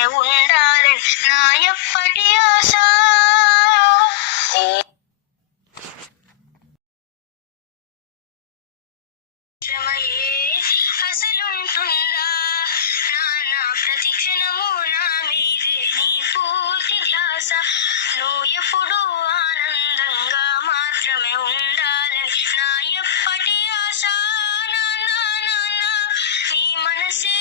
మాత్రమే ఉండాలని నా ఎప్పటి ఆశ. అసలుంటుందా నాన్న ప్రతి క్షణము నా మీదే నీ పూర్తి ధ్యాస. నువ్వు ఎప్పుడు ఆనందంగా మాత్రమే ఉండాలని నా ఎప్పటి ఆశ. నాన్న నాన్న నీ మనసే